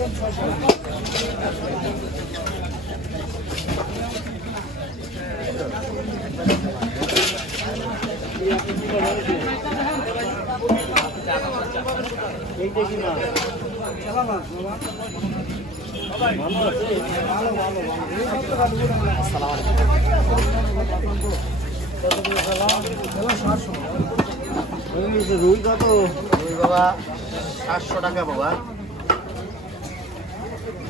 বাবা, পারবে না। রুই পাইছি। ওই একটা একটু- একটা হালকা বড়, একটা একটু ছোট।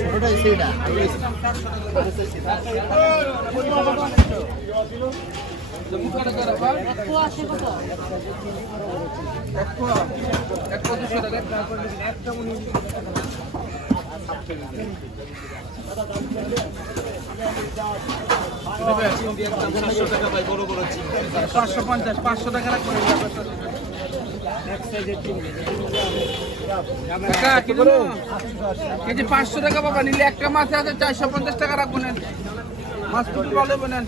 ছোটটাই সেইটা। পাঁচশো পঞ্চাশ পাঁচশো টাকা কেজি পাঁচশো টাকা বাবা নিলে একটা মাছ আছে চারশো পঞ্চাশ টাকা রাখবেন মাছ খুবই ভালো মাছ?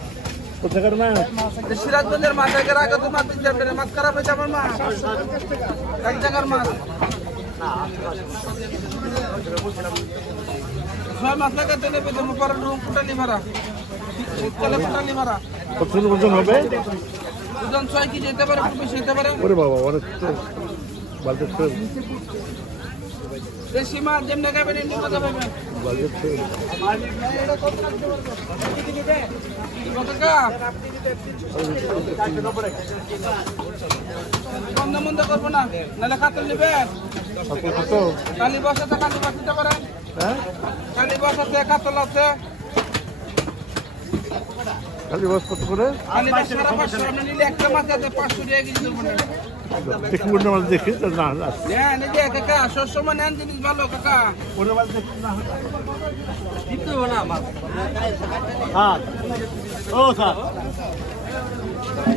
সিরাজগঞ্জের মাছ একের আগে তো মাছ দিতে পারবেন মাছ খারাপ হয়েছে আমার মাছ। এক জায়গার মাছ। ছয় মাছ লাগাতে নেবে তুমি রুম ফুটালি মারা। ফুটালি মারা। কত হবে? ওজন ছয় কেজি যেতে পারে বেশি হতে পারে? ওরে বাবা অনেক তো বাজেট তো দেশি মাছ যেমনি খাবেন এমনি মজা পাবেন বাজেট তো কত টাকা বন্ধ বন্ধ করব না নাহলে খাতর নেবেন কালি বসাতে কালি বসাতে পারেন। হ্যাঁ? কালি বসাতে কাতল আছে। খালি বাস কত করে? কালি বস সারা পাঁচশো আপনি নিলে একটা মাছ আছে পাঁচশো টাকা কেজি দেবো না। দেখি মাছ দেখি তো না না। হ্যাঁ নিজে কাকা সবসময় নেন জিনিস ভালো কাকা। মাছ দেখি না। দিতে হবে না মাছ ও স্যার।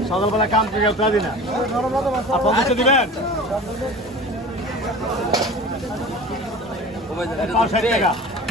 সকালবেলা কাম করে দিন না। দিবেন? পাঁচ ষাট টাকা।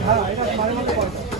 হ্যাঁ এটা মারে মারতে পারো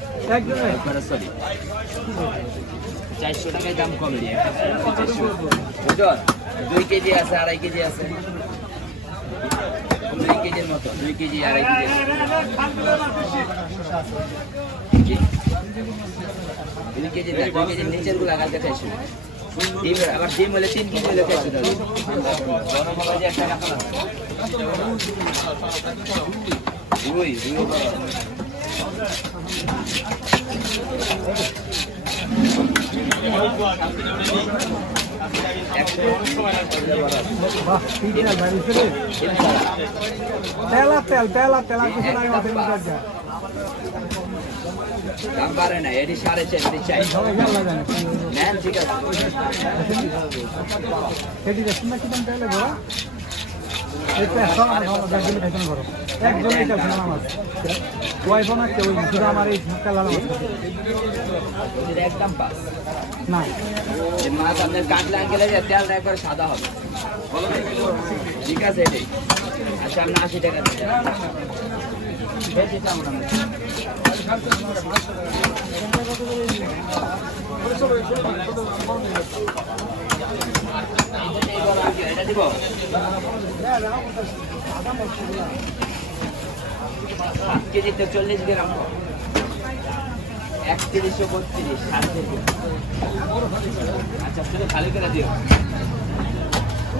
ষাট চারশো টাকায় দাম কমে দুই কেজি আছে আড়াই কেজি আছে দুই কেজির মতো দুই কেজি আড়াই কেজি দুই কেজি দুই কেজির নিচেরগুলো আবার ডিম হলে তিন কেজি হলে চাইছো গরম বড়। একশো তেলা তেল তেলা তেলা কিছু নাই মাছের মধ্যে দাম বাড়ে না এটি সাড়ে চার না না মাছ আপনার কাটলে আঙ্কেলে যে তেলটা একবার সাদা হবে ঠিক আছে এটাই আর সামনে আশি টাকা কেজিতে চল্লিশ গ্রাম। একত্রিশশো বত্রিশ কেজি। আচ্ছা শুধু খালি করে দিও একত্রিশশো বত্রিশ ভাই দিব দুই একটা বিজনেস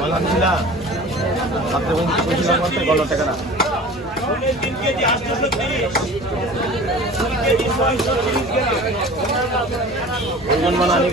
বললাম ছিল রাত্রে বলছিলাম বলতে গেল টাকা না ওজন বানানি